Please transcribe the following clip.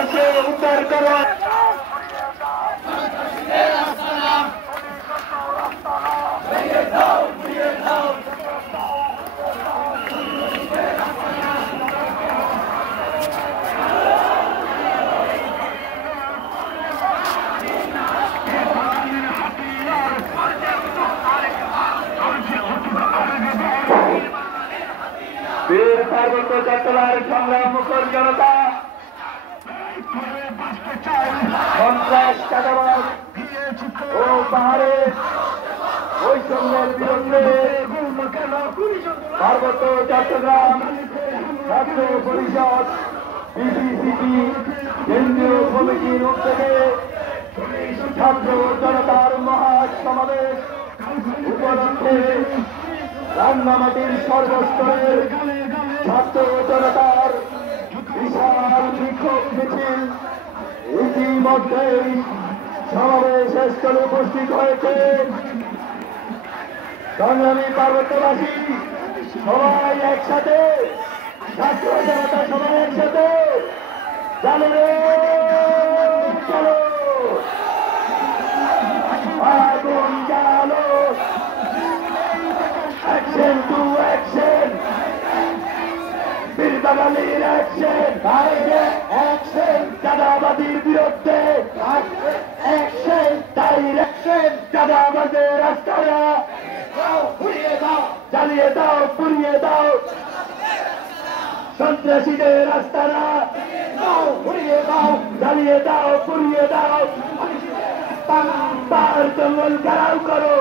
এসে উদ্ধার করো। বীর পার্বত্য চট্টলার সংগ্রাম মুখর জনতা সন্ত্রাস চাঁদাবাদ ও পাহাড়ে বৈষম্যের বিরুদ্ধে পার্বত্য চট্টগ্রাম ছাত্র পরিষদ বিসিসিবি কেন্দ্রীয় কমিটির উদ্যোগে ছাত্র জনতার মহাসমাবেশ উপলক্ষে রাঙ্গামাটির সর্বস্তরের ছাত্র জনতার বিশাল বিক্ষোভ মিছিল ইতিমধ্যেই সমাবেশ স্থলে উপস্থিত হয়েছে। সংগ্রামী পার্বত্যবাসী সবাই একসাথে, ছাত্র জনতা সবাই একসাথে চলো রে চলো, আগুন জ্বালো, অ্যাকশন টু অ্যাকশন, বীর বাঙালির অ্যাকশন, অ্যাকশন চাঁদাবাদীর বিরুদ্ধে, অ্যাকশন ডাইরেকশন, চাঁদাবাজের রাস্তারা জ্বালিয়ে দাও পুড়িয়ে দাও, সন্ত্রাসীদের রাস্তারা পুড়িয়ে দাও, জ্বালিয়ে দাও পুড়িয়ে দাও, পাহাড় জঙ্গল ঘেরাও করো।